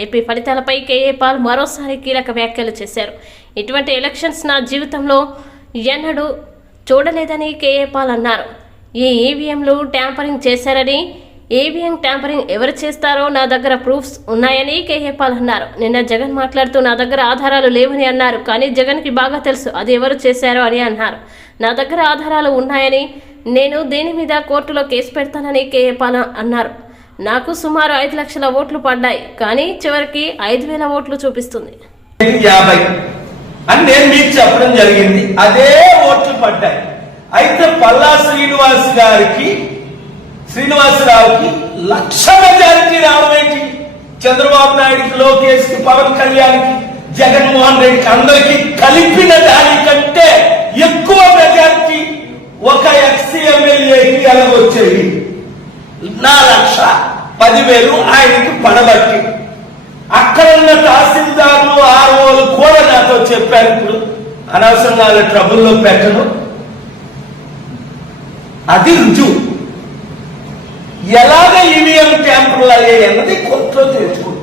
AP ఫలితాలపై KA Paul మరోసారి కీలక వ్యాఖ్యలు చేశారు ఇటువంటి ఎలక్షన్స్ నా జీవితంలో ఎన్నడూ చూడలేదని కేఏ పాల్ అన్నారు ఈ ఈవీఎంలు ట్యాంపరింగ్ చేశారని ఈవీఎం ట్యాంపరింగ్ ఎవరు చేస్తారో నా దగ్గర ప్రూఫ్స్ ఉన్నాయని కేఏ పాల్ అన్నారు నిన్న జగన్ మాట్లాడుతూ నా దగ్గర ఆధారాలు లేవని అన్నారు కానీ జగన్కి బాగా తెలుసు అది ఎవరు చేశారో అని అన్నారు నా దగ్గర ఆధారాలు ఉన్నాయని నేను దీని మీద కోర్టులో కేసు పెడతానని కేఏ పాల్ అన్నారు నాకు సుమారు ఐదు లక్షల ఓట్లు పడ్డాయి కానీ చివరికి ఐదు వేల ఓట్లు చూపిస్తుంది యాభై అని నేను మీకు చెప్పడం జరిగింది అదే ఓట్లు పడ్డాయి అయితే పల్లా శ్రీనివాస్ గారికి శ్రీనివాసరావుకి లక్ష మెజారిటీ రావడం చంద్రబాబు నాయుడుకి లోకేష్ కి పవన్ కళ్యాణ్కి జగన్మోహన్ రెడ్డికి అందరికి కలిపిన దానికంటే ఎక్కువ మెజారిటీ ఒక ఎక్స్ ఎమ్మెల్యేకి ఎలాగొచ్చేది నా లక్ష పదివేలు ఆయనకి పడబట్టి అక్కడ ఉన్న తహసీల్దార్లు ఆర్ఓలు కూడా నాతో చెప్పారు ఇప్పుడు అనవసరంగా ట్రబుల్లో పెట్టను అది రుజువు ఎలాగ ఈవీఎం ట్యాంపులు అయ్యాయి అన్నది కొత్త తెలుసుకుంటుంది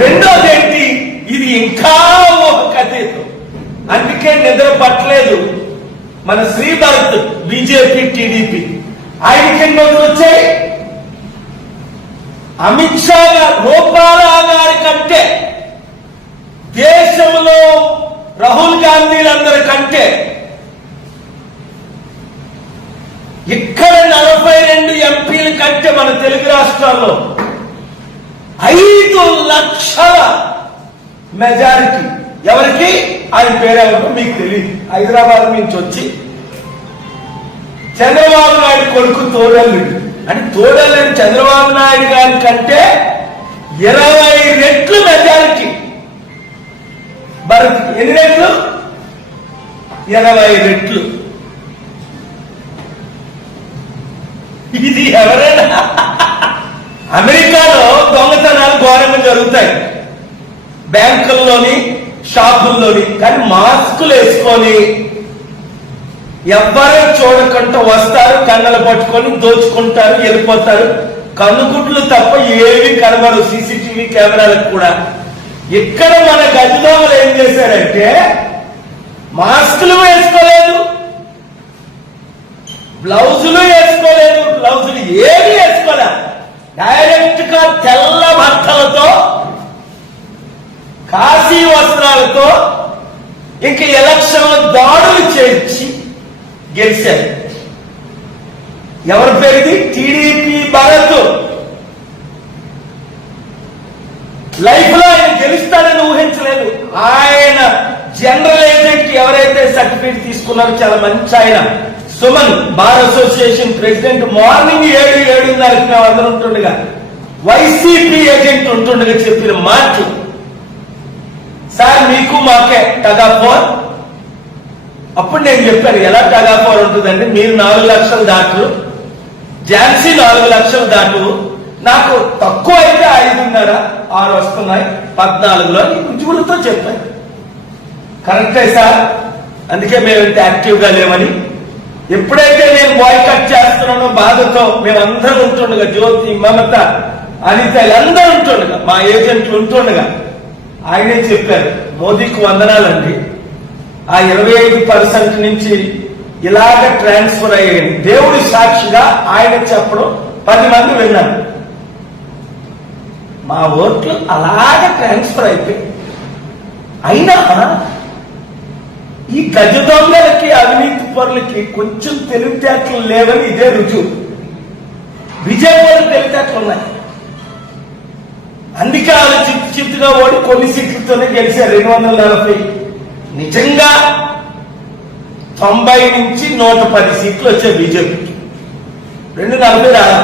రెండోది ఏంటి ఇది ఇంకా ఒక కథ అందుకే నిద్ర పట్టలేదు మన శ్రీభరత్ బీజేపీ టీడీపీ ఆయన కింద వచ్చాయి అమిత్ షా గారు రూపాలా గారి కంటే దేశంలో రాహుల్ గాంధీలందరి కంటే ఇక్కడ నలభై రెండు ఎంపీల కంటే మన తెలుగు రాష్ట్రాల్లో ఐదు లక్షల మెజారిటీ ఎవరికి ఆయన పేరెవరు మీకు తెలియదు హైదరాబాద్ నుంచి వచ్చి చంద్రబాబు నాయుడు కొడుకు తోడల్లుడు అని తోడలేని చంద్రబాబు నాయుడు గారి కంటే ఇరవై రెట్లు మెజారిటీ భరత్ ఎన్ని రెట్లు ఇరవై రెట్లు ఇది ఎవరైనా అమెరికాలో దొంగతనాలు ఘోరంగా జరుగుతాయి బ్యాంకుల్లోని షాపుల్లోని కానీ మాస్కులు వేసుకొని ఎవ్వరూ చూడకుండా వస్తారు కన్నలు పట్టుకొని దోచుకుంటారు వెళ్ళిపోతారు కన్నుగుట్లు తప్ప ఏవి కనబడు సీసీటీవీ కెమెరాలకు కూడా ఇక్కడ మన గజదోమలు ఏం చేశారంటే మాస్కులు వేసుకోలేదు బ్లౌజులు వేసుకోలేదు బ్లౌజులు ఏమి వేసుకోలే డైరెక్ట్ గా తెల్ల బట్టలతో కాశీ వస్త్రాలతో ఇంక ఎలక్షన్ దాడులు చేర్చి గెలిచారు ఎవరి పేరు టీడీపీ భారత్ లైఫ్ లో ఆయన గెలుస్తాడని ఊహించలేదు ఆయన జనరల్ ఏజెంట్ ఎవరైతే సర్టిఫికేట్ తీసుకున్నారో చాలా మంచి ఆయన Suman bar association president morning ఏడు ఏడున్నరకి మేము అందరం ఉంటుండగా వైసీపీ ఏజెంట్ ఉంటుండగా చెప్పిన మాట సార్ మీకు మాకే టగా ఫోన్ అప్పుడు నేను చెప్పాను ఎలా తగాపోరు ఉంటుందండి మీరు నాలుగు లక్షలు దాటు ఝాన్సీ నాలుగు లక్షలు దాటు నాకు తక్కువ అయితే ఐదున్నర ఆరు వస్తున్నాయి పద్నాలుగులో ఉద్యోగులతో చెప్పాను కరెక్టే సార్ అందుకే మేము ఇంత యాక్టివ్గా లేమని ఎప్పుడైతే నేను బాయ్ కట్ చేస్తున్నానో బాధతో మేమందరం ఉంటుండగా జ్యోతి మమత అనిత అందరూ ఉంటుండగా మా ఏజెంట్లు ఉంటుండగా ఆయనే చెప్పారు మోదీకి వందనాలండి ఆ ఇరవై ఐదు పర్సెంట్ నుంచి ఇలాగ ట్రాన్స్ఫర్ అయ్యాయి దేవుడి సాక్షిగా ఆయన చెప్పడం పది మంది విన్నారు మా ఓట్లు అలాగ ట్రాన్స్ఫర్ అయిపోయి అయినా ఈ గజ దొంగలకి అవినీతి పరులకి కొంచెం తెలివితేటలు లేవని ఇదే రుజువు విజయవాడ తెలివితేటలు ఉన్నాయి అందుకే వాళ్ళు చిత్తు చిత్తుగా ఓడి కొన్ని సీట్లతోనే గెలిచారు రెండు వందల నలభై నిజంగా తొంభై నుంచి నూట పది సీట్లు వచ్చే బీజేపీకి రెండు నలభై రాదు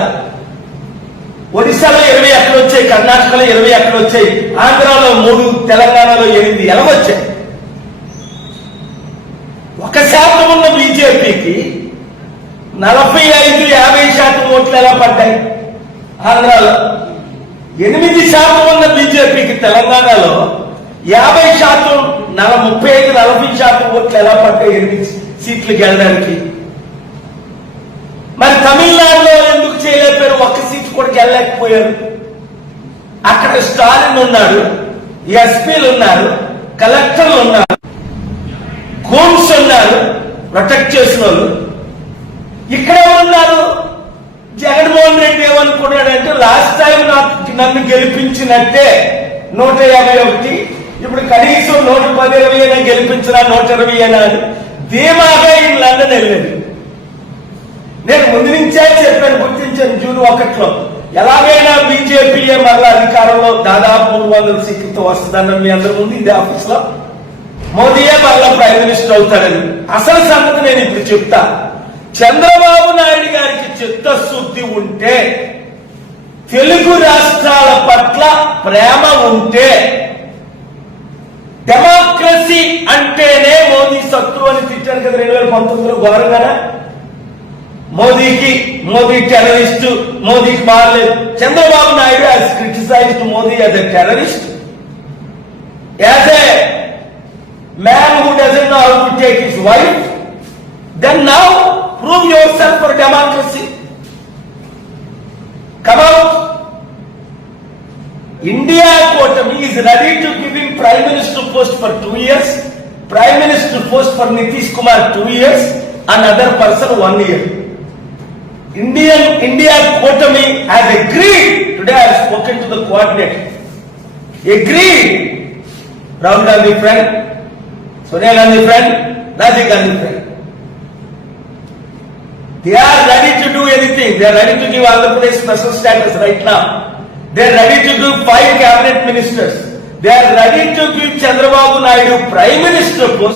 ఒడిశాలో ఇరవై ఎక్కడ వచ్చాయి కర్ణాటకలో ఇరవై ఎక్కడ వచ్చాయి ఆంధ్రాలో మూడు తెలంగాణలో ఎనిమిది ఎలా వచ్చాయి ఒక శాతం ఉన్న బీజేపీకి నలభై ఐదు యాభై శాతం ఓట్లు ఎలా పడ్డాయి ఆంధ్రాలో ఎనిమిది శాతం ఉన్న బీజేపీకి తెలంగాణలో యాభై శాతం నెల ముప్పై ఐదు నలభై శాతం ఓట్లు ఎలా పడ్డాయి ఎనిమిది సీట్లు గెలడానికి మరి తమిళనాడులో ఎందుకు చేయలేకపోయారు ఒక్క సీట్ కూడా గెలలేకపోయారు అక్కడ స్టాలిన్ ఉన్నాడు ఎస్పీలు ఉన్నారు కలెక్టర్లు ఉన్నారు కోమ్స్ ఉన్నారు ప్రొటెక్ట్ చేసిన వాళ్ళు ఇక్కడ ఉన్నారు జగన్మోహన్ రెడ్డి ఏమనుకున్నాడంటే లాస్ట్ టైం నాకు నన్ను గెలిపించినట్టే నూట యాభై ఒకటి ఇప్పుడు కనీసం నూట పది ఇరవై అయినా గెలిపించరా నూట ఇరవై అయినా అని ధీమాగా ఈ లండన్ వెళ్ళలేదు నేను ముందు నుంచే చెప్పాను గుర్తించాను జూన్ ఒకట్లో ఎలాగైనా బీజేపీ మరలా అధికారంలో దాదాపు మూడు వందల సీట్లతో వస్తుందన్న మీ అందరి ముందు ఇదే ఆఫీస్ లో మోదీయే మరలా ప్రైమ్ మినిస్టర్ అవుతాడని అసలు సంగతి నేను ఇప్పుడు చెప్తా చంద్రబాబు నాయుడు గారికి చిత్తశుద్ధి ఉంటే తెలుగు రాష్ట్రాల పట్ల ప్రేమ ఉంటే డెమోక్రసీ అంటేనే మోదీ శత్రు అని తిట్టారు కదా రెండు వేల పంతొమ్మిదిలో ఘోరంగానే మోదీకి మోదీ టెర్రరిస్ట్ మోదీకి బాగలేదు Chandrababu Naidu has criticized Modi as a terrorist as a man who doesn't know how to take his wife then now prove your self for democracy come India Potami is ready to give him Prime Minister post for two years, Prime Minister post for Nitish Kumar two years, another person one year. Indian India Potami has agreed. Today I have spoken to the coordinator. Agreed. Rahul Gandhi friend, Sonia Gandhi friend, Rajiv Gandhi friend. They are ready to do anything. They are ready to give Andhra Pradesh special status right now. They are ready to give 5 cabinet ministers. They are ready to give Chandrababu Naidu prime minister post.